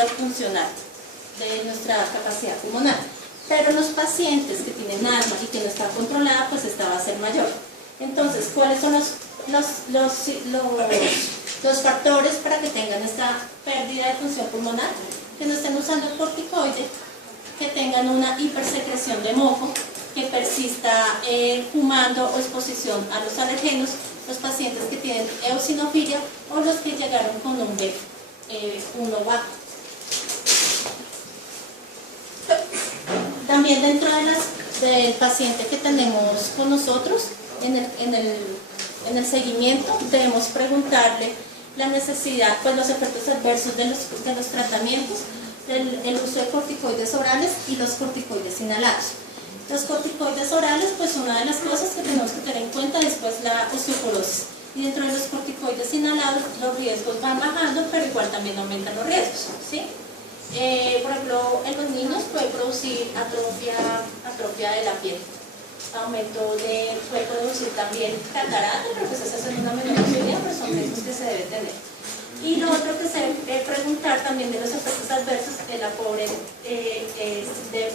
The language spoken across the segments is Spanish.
pérdida funcional de nuestra capacidad pulmonar. Pero los pacientes que tienen asma y que no está controlada, pues esta va a ser mayor. Entonces, ¿cuáles son los factores para que tengan esta pérdida de función pulmonar? Que no estén usando el corticoide, que tengan una hipersecreción de moco, que persista fumando o exposición a los alergenos, los pacientes que tienen eosinofilia o los que llegaron con un B1 bajo. También dentro del paciente que tenemos con nosotros, en el seguimiento debemos preguntarle la necesidad, pues los efectos adversos de los tratamientos, el uso de corticoides orales y los corticoides inhalados. Los corticoides orales, pues una de las cosas que tenemos que tener en cuenta es pues la osteoporosis. Y dentro de los corticoides inhalados los riesgos van bajando, pero igual también aumentan los riesgos, ¿sí? Por ejemplo, en los niños puede producir atrofia de la piel. Puede producir también catarata, pero pues esa es una menor posibilidad, pero son riesgos que se debe tener. Y lo otro que se debe preguntar también de los efectos adversos de la pobre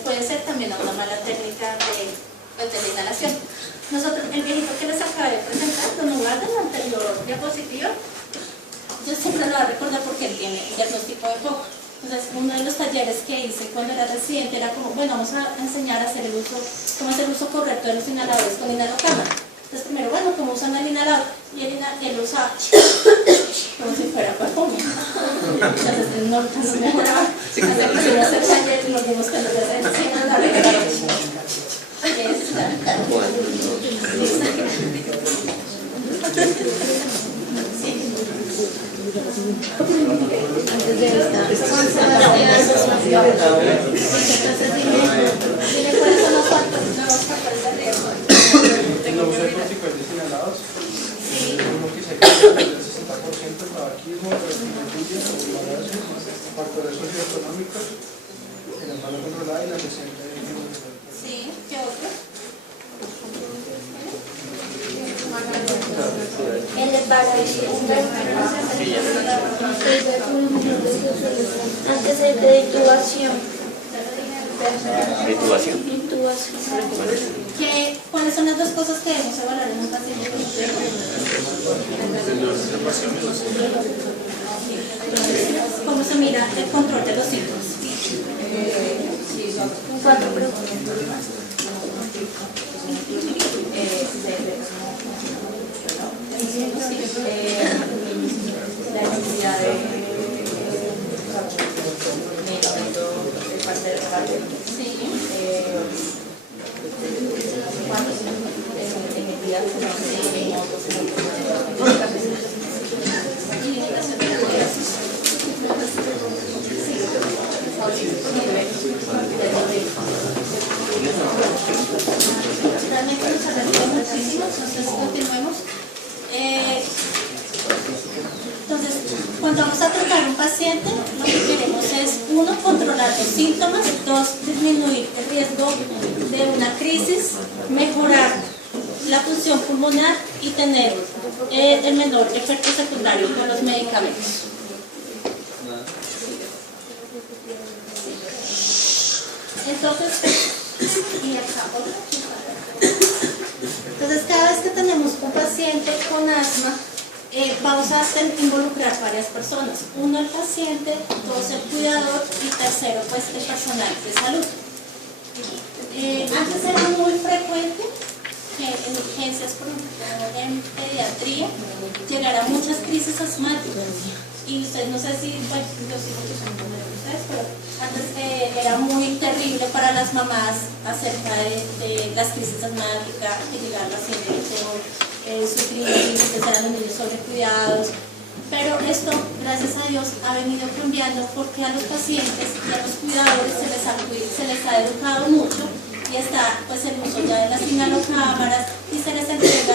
puede ser también una mala técnica de la inhalación. Nosotros, el viejito que les acabé de presentar, don Ubaldo, en la anterior diapositiva, yo siempre lo voy a recordar porque él tiene diagnóstico de foco. Entonces, uno de los talleres que hice cuando era residente era como, bueno, vamos a enseñar a hacer cómo hacer el uso correcto de los inhaladores con inhalocámara. Entonces, primero, bueno, cómo usan el inhalador, y él usaba como si fuera perfume. Entonces, no mejoraba. Hasta que se iba a hacer taller y nos dimos que no le hacen sin inhalador. Antes de dile cuáles son los factores de riesgo. Tengo corticoides inhalados. Sí. Uno que se cae del 60%, tabaquismo, hipertensión, factores socioeconómicos, el embarazo controlado y la reserva de Sí, ¿qué otro? el embarazo, antecedente de intubación. ¿Cuáles son las dos cosas que debemos evaluar en un paciente con ¿Cómo se mira el control de los síntomas? Cuatro preguntas. La necesidad de medicamento de parte del padre. Sí. ¿Cuántos en el día Realmente nos alargó muchísimo, entonces continuemos. Entonces, cuando vamos a tratar un paciente, lo que queremos es, uno, controlar los síntomas, dos, disminuir el riesgo de una crisis, mejorar la función pulmonar y tener el menor efecto secundario con los medicamentos. Entonces, y acá otro. Entonces, cada vez que tenemos un paciente con asma, vamos a involucrar varias personas. Uno, el paciente, dos, el cuidador y tercero, pues, el personal de salud. Antes era muy frecuente que en urgencias, por ejemplo, en pediatría, llegaran muchas crisis asmáticas. Y ustedes, no sé si, bueno, yo sí muchos son como de ustedes, pero antes era muy terrible para las mamás acerca de las crisis asmáticas, que llegaba el paciente con su crisis, que eran los niños sobrecuidados. Pero esto, gracias a Dios, ha venido cambiando porque a los pacientes y a los cuidadores se les ha educado mucho y está pues el uso ya de las inhalocámaras y se les entrega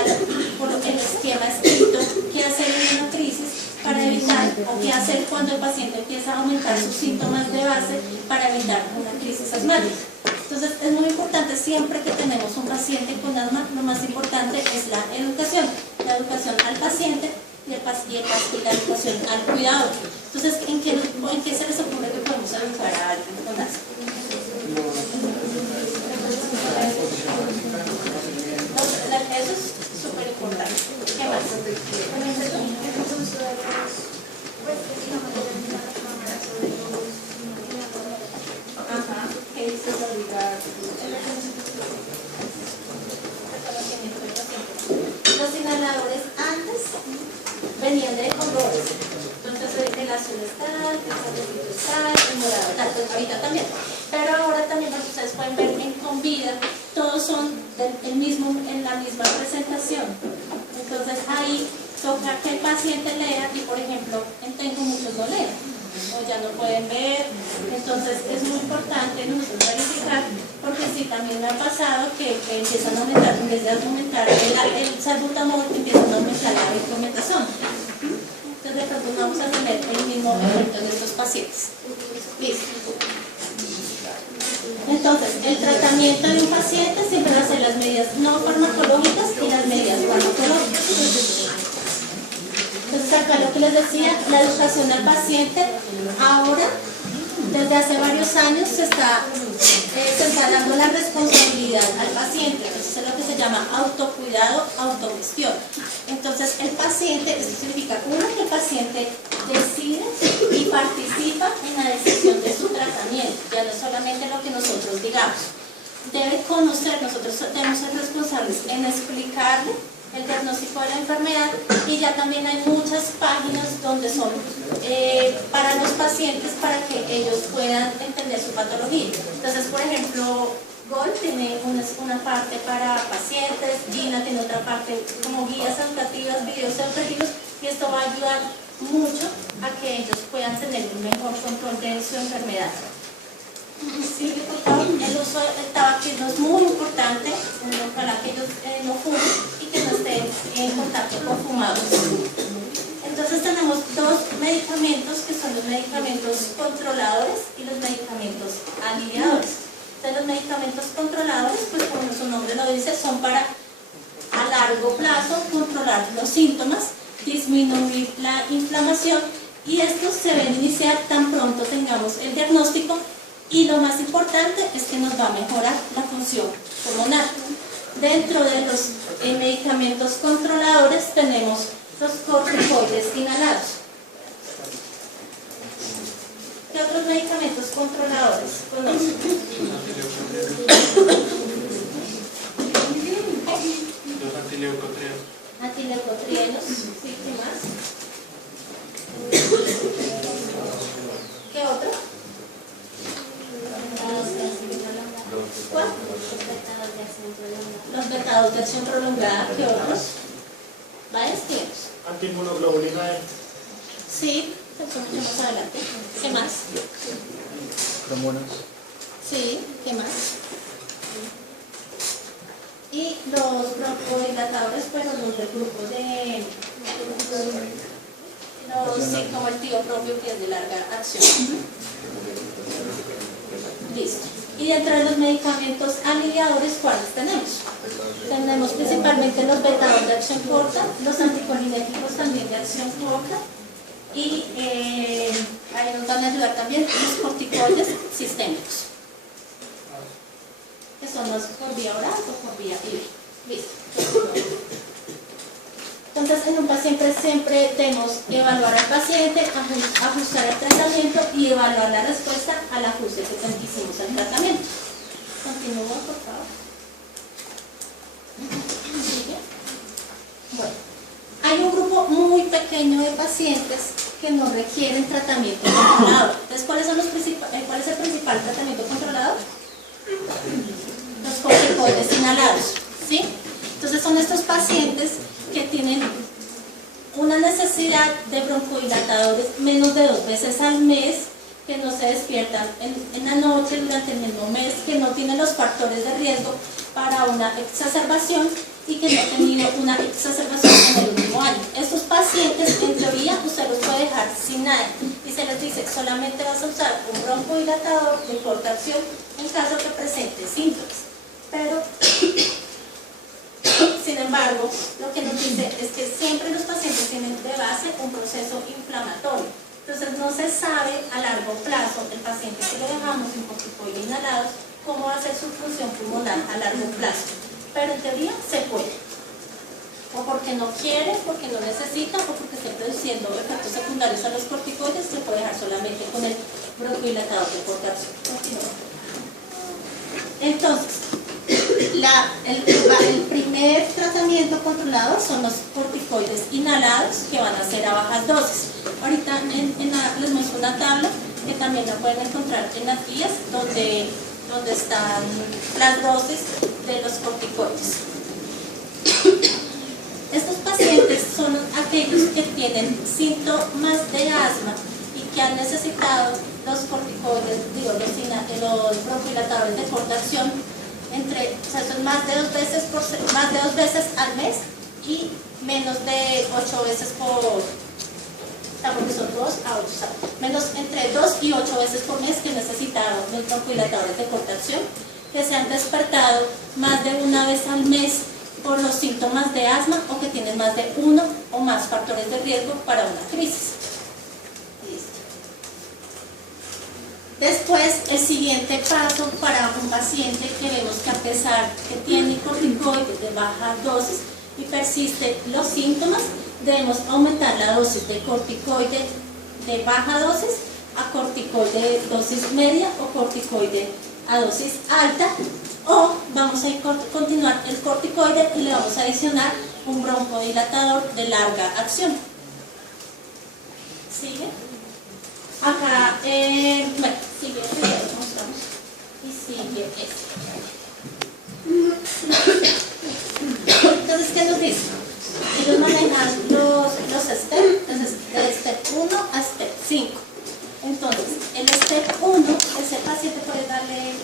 por el esquema escrito qué hacer en una crisis para evitar o qué hacer cuando el paciente empieza a aumentar sus síntomas de base para evitar una crisis asmática. Entonces es muy importante siempre que tenemos un paciente con asma, lo más importante es la educación al paciente y la educación al cuidador. Entonces, ¿en qué se les ocurre que azulito está, el morado tal, pues ahorita también. Pero ahora también, como ustedes pueden ver en Convida, todos son en la misma presentación. Entonces ahí toca que el paciente lea y, por ejemplo, en Tengo muchos no leen, o ya no pueden ver. Entonces es muy importante nosotros verificar, porque sí, también me ha pasado que empiezan a aumentar, en vez de aumentar el salbutamol, empiezan a aumentar la recomendación. Entonces de pronto no vamos a tener el mismo efecto en estos pacientes. Listo. Entonces, el tratamiento de un paciente siempre va a ser las medidas no farmacológicas y las medidas farmacológicas. Entonces, acá lo que les decía, la educación al paciente, ahora, desde hace varios años, se está dando la responsabilidad al paciente. Eso es lo que se llama autocuidado, autogestión. Entonces, el paciente, eso significa, uno, que el paciente decide y participa en la decisión de su tratamiento, ya no es solamente lo que nosotros digamos. Debe conocer, nosotros debemos ser responsables en explicarle el diagnóstico de la enfermedad, y ya también hay muchas páginas donde son para los pacientes, para que ellos puedan entender su patología. Entonces, por ejemplo, GOL tiene una parte para pacientes, Gina tiene otra parte como guías educativas, videos educativos, y esto va a ayudar mucho a que ellos puedan tener un mejor control de su enfermedad. Sí, por favor. El uso del tabaquismo es muy importante, para que ellos no fumen y que no estén en contacto con fumadores. Entonces tenemos dos medicamentos, que son los medicamentos controladores y los medicamentos aliviadores. De los medicamentos controladores, pues como su nombre lo dice, son para a largo plazo controlar los síntomas, disminuir la inflamación, y estos se deben iniciar tan pronto tengamos el diagnóstico, y lo más importante es que nos va a mejorar la función pulmonar. Dentro de los medicamentos controladores tenemos los corticoides inhalados. ¿Qué otros medicamentos controladores conocen? Los antileucotrienos. Antileucotrienos, ¿sí? ¿Qué más? ¿Qué otro? ¿Cuál? Los betados de acción prolongada. ¿Qué otros? Varios tiempos. Antiinmunoglobulina E. Sí, eso mucho más adelante. ¿Qué más? Cromonas. Sí, ¿qué más? Y los broncodilatadores, pero los del grupo de... sí, como el tío propio, que es de larga acción. Listo. Y dentro de los medicamentos aliviadores, ¿cuáles tenemos? Tenemos principalmente los betados de acción corta, los anticolinéticos también de acción corta, y ahí nos van a ayudar también los corticoides sistémicos, que son los por vía oral o por vía IV. Listo. Entonces, en un paciente siempre debemos evaluar al paciente, ajustar el tratamiento y evaluar la respuesta al ajuste que hicimos al tratamiento. Continúo, por favor. ¿Sigue? Bueno, hay un grupo muy pequeño de pacientes que no requieren tratamiento controlado. Entonces, ¿cuál es el principal tratamiento controlado? Los corticoides inhalados, ¿sí? Entonces, son estos pacientes que tienen una necesidad de broncodilatadores menos de 2 veces al mes, que no se despiertan en la noche durante el mismo mes, que no tienen los factores de riesgo para una exacerbación y que no han tenido una exacerbación en el último año. Estos pacientes, en teoría, usted los puede dejar sin nada y se les dice solamente vas a usar un broncodilatador de corta acción en caso que presente síntomas. Pero sin embargo, lo que nos dice es que siempre los pacientes tienen de base un proceso inflamatorio. Entonces no se sabe a largo plazo el paciente que le dejamos un corticoide inhalado cómo va a ser su función pulmonar a largo plazo. Pero en teoría se puede. O porque no quiere, porque no necesita, o porque esté produciendo efectos secundarios a los corticoides, se puede dejar solamente con el broncodilatador de corta acción. Entonces, el primer tratamiento controlado son los corticoides inhalados, que van a ser a bajas dosis. Ahorita les muestro una tabla que también la pueden encontrar en las guías donde están las dosis de los corticoides. Estos pacientes son aquellos que tienen síntomas de asma y que han necesitado los corticoides, los broncodilatadores de corta acción, son más de 2 veces al mes y menos de 8 veces porque son 2 a 8, menos entre 2 y 8 veces por mes que necesitaron los broncodilatadores de corta acción, que se han despertado más de una vez al mes por los síntomas de asma o que tienen más de uno o más factores de riesgo para una crisis. Listo. Después, el siguiente paso para un paciente que vemos que a pesar que tiene corticoides de baja dosis y persisten los síntomas, debemos aumentar la dosis de corticoide de baja dosis a corticoide de dosis media o corticoide a dosis alta, o vamos a continuar el corticoide y le vamos a adicionar un broncodilatador de larga acción. ¿Sigue? Acá, bueno, sigue el video, mostramos. Y sigue este. Entonces, ¿qué nos dice? Ellos manejan los steps, entonces de step 1 a step 5. Entonces, el step 1, ese paciente puede darle,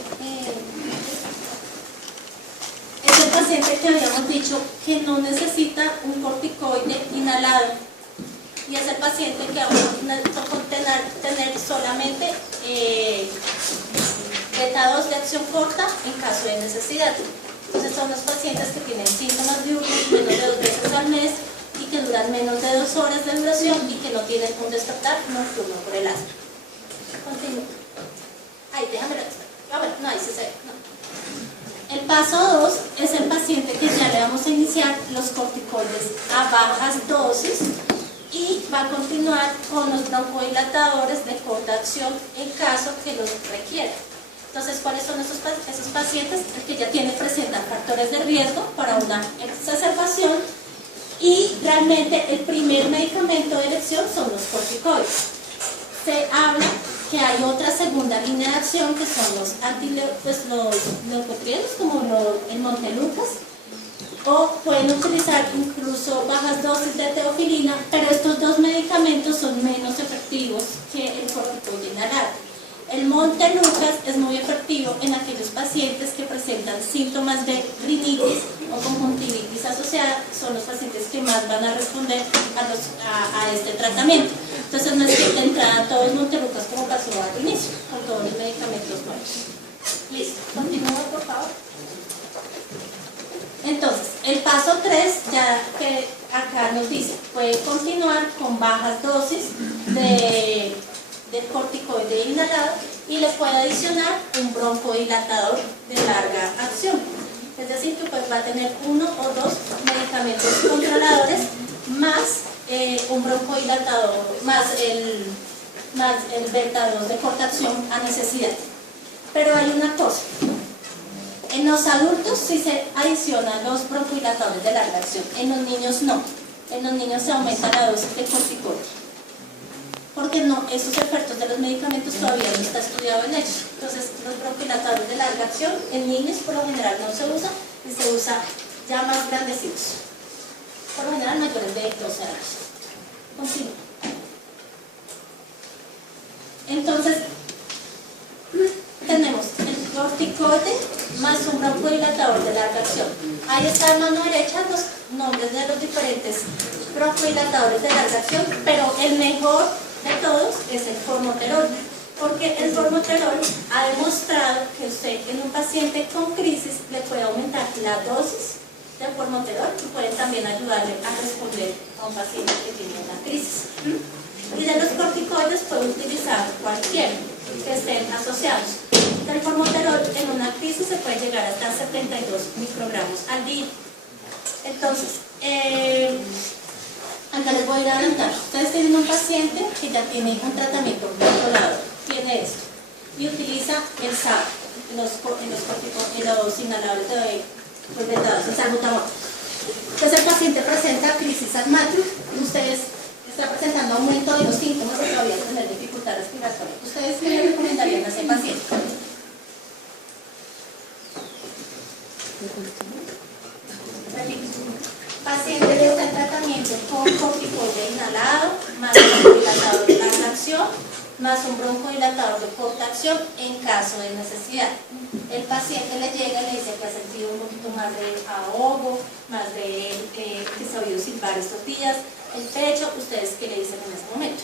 es el paciente que habíamos dicho que no necesita un corticoide inhalado, y es el paciente que vamos a tener solamente beta 2 de acción corta en caso de necesidad. Entonces son los pacientes que tienen síntomas diurnos menos de 2 veces al mes y que duran menos de 2 horas de duración y que no tienen un despertar nocturno por el asma. Continúa. Ahí, déjame ver. A ver, no, ahí se ve. No. El paso 2 es el paciente que ya le vamos a iniciar los corticoides a bajas dosis y va a continuar con los broncodilatadores de corta acción en caso que los requiera. Entonces, ¿cuáles son esos pacientes? El que ya presentan factores de riesgo para una exacerbación, y realmente el primer medicamento de elección son los corticoides. Se habla que hay otra segunda línea de acción que son los leucotrienos, como el Montelukast, o pueden utilizar incluso bajas dosis de teofilina, pero estos dos medicamentos son menos efectivos que el corticoide inhalado. El Montelukast es muy efectivo en aquellos pacientes que presentan síntomas de rinitis o conjuntivitis asociada, son los pacientes que más van a responder a este tratamiento. Entonces no es que de entrada todos Montelukast como pasó al inicio, con todos los medicamentos nuevos. Listo, continúa por favor. Entonces, el paso 3, ya que acá nos dice, puede continuar con bajas dosis del corticoide inhalado y le puede adicionar un broncodilatador de larga acción. Es decir, que pues va a tener 1 o 2 medicamentos controladores más un broncodilatador, más el beta 2 de corta acción a necesidad. Pero hay una cosa. En los adultos sí se adicionan los broncodilatadores de larga acción, en los niños no. En los niños se aumenta la dosis de corticoide, porque esos efectos de los medicamentos todavía no está estudiado en ellos. Entonces, los broncodilatadores de larga acción en niños por lo general no se usa, y se usa ya más grandecitos, por lo general mayores de 12 años. Continúa. Entonces, tenemos el corticoide más un broncodilatador de larga acción. Ahí está a mano derecha los nombres de los diferentes broncodilatadores de larga acción, pero el mejor de todos es el formoterol, porque el formoterol ha demostrado que usted en un paciente con crisis le puede aumentar la dosis de formoterol y puede también ayudarle a responder a un paciente que tiene una crisis. Y de los corticoides puede utilizar cualquiera que estén asociados. Del formoterol en una crisis se puede llegar hasta 72 microgramos al día. Entonces, acá les voy a ir a adelantar. Ustedes tienen un paciente que ya tiene un tratamiento controlado, tiene esto, y utiliza el SAP, los inhaladores de el salbutamol. Entonces el paciente presenta crisis asmática, ustedes está presentando aumento de los síntomas de todavía tener dificultad respiratoria. ¿Ustedes qué le recomendarían a ese paciente? Paciente que está en tratamiento con corticoide inhalado, más un broncodilatador de larga acción, más un broncodilatador de corta acción en caso de necesidad. El paciente le llega y le dice que ha sentido un poquito más de ahogo, más de que se ha oído silbar estos días, el pecho. ¿Ustedes qué le dicen en ese momento?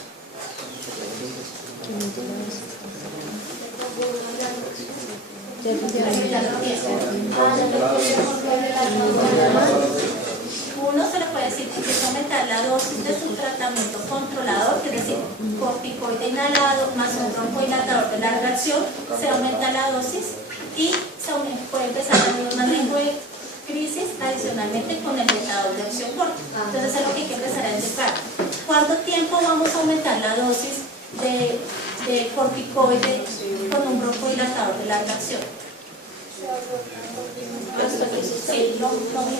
Uno se le puede decir que empieza a aumentar la dosis de su tratamiento controlador, que es decir, corticoide inhalado más un broncodilatador de larga acción, se aumenta la dosis y puede empezar a tener un manejo de crisis adicionalmente con el metador de acción corta. Entonces es lo que hay que empezar a identificar. ¿Cuánto tiempo vamos a aumentar la dosis de corticoide con un broncodilatador de larga acción? Sí,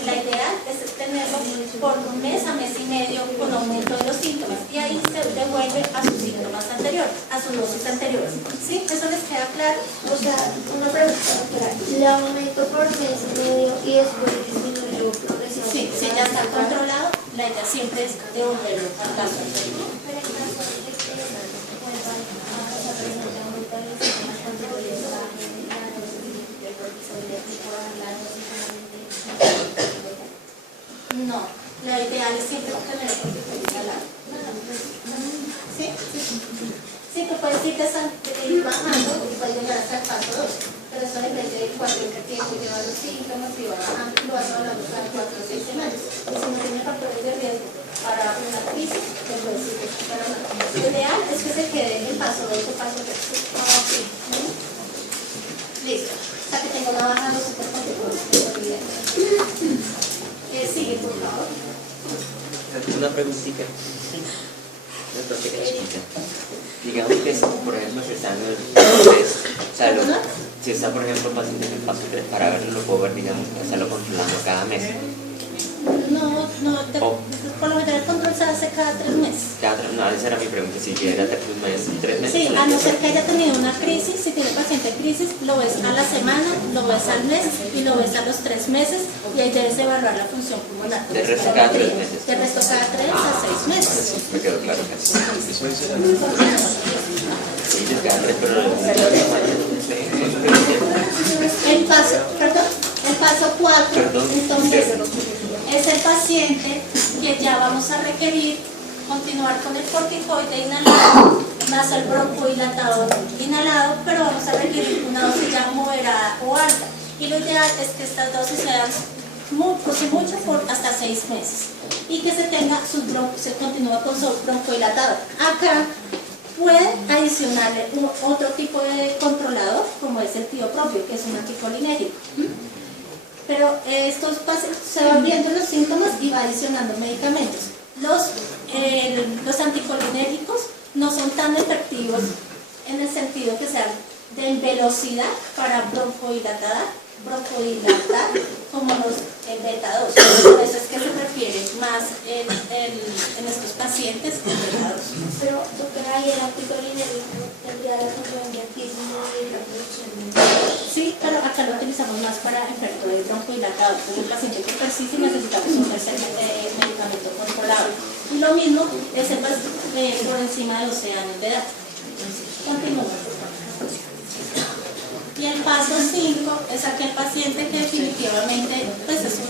la idea es tenerlo por un mes a mes y medio con aumento de los síntomas y ahí se devuelve a sus síntomas anteriores, a sus dosis anteriores. ¿Sí? ¿Eso les queda claro? O sea, una pregunta, doctora. Le aumento por mes y medio y después disminuyo progresivamente. Sí, si ya está controlado, la idea siempre es devolverlo al caso anterior. No, lo ideal es siempre tener el corticoide inhalado. ¿Sí? Sí, tú puedes ir bajando y puedes llegar hasta el paso 2, pero eso depende de cuánto tiempo lleva los síntomas y va bajando, lo vas hablando cada 4 o 6 semanas. Y si no tiene factores de riesgo para una crisis, te puedes ir para una. Lo ideal es que se quede en el paso 2 o paso 3. Okay. Listo. O sea que tengo una baja dosis de corticoide. Sigue, por favor. Una preguntita. Digamos que por ejemplo si está en el si está por ejemplo paciente en el paso 3 para verlo, lo puedo ver, digamos, estarlo controlando cada mes. No, por lo general el control se hace cada 3 meses. No, esa era mi pregunta, si ya era 3 meses. Sí, a no ser que haya tenido una crisis, si tiene paciente en crisis, lo ves a la semana, lo ves al mes y lo ves a los 3 meses y ahí debes evaluar la función pulmonar. De resto cada 3 meses. De resto cada 3 a 6 meses. Me quedó claro casi. Sí, yo cada 3, pero el paso 4, Perdón. entonces es el paciente que ya vamos a requerir continuar con el corticoide inhalado más el broncodilatador inhalado, pero vamos a requerir una dosis ya moderada o alta. Y lo ideal es que estas dosis sean mucho por hasta 6 meses y que se continúa con su broncodilatador. Acá puede adicionarle otro tipo de controlador, como es el tiopropio, que es un anticolinérico. Pero estos pacientes se van viendo los síntomas y va adicionando medicamentos. Los anticolinéricos no son tan efectivos en el sentido que sean de velocidad para broncodilatar como los beta-2. Por eso es que se refiere más en estos pacientes beta-2. Pero, doctora, ¿y el anticolinérico tendría la función de actismo y la producción de... Sí, pero acá lo utilizamos más para efecto de broncodilatado. Entonces el paciente que persiste necesitamos un medicamento controlado. Y lo mismo es por encima de 12 años de edad. Continuamos. Y el paso 5 es aquel paciente que definitivamente pues es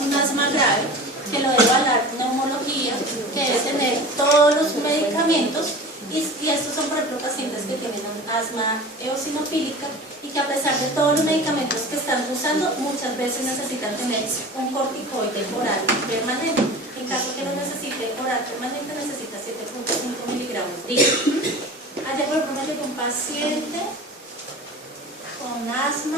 un asma grave, que lo debe evaluar neumología, que debe tener todos los medicamentos y estos son por ejemplo pacientes que tienen asma eosinofílica y que a pesar de todos los medicamentos que están usando muchas veces necesitan tener un corticoide oral permanente. En caso que no necesite oral permanente necesita 7.5 miligramos día. Ayer por ejemplo me llegó un paciente con asma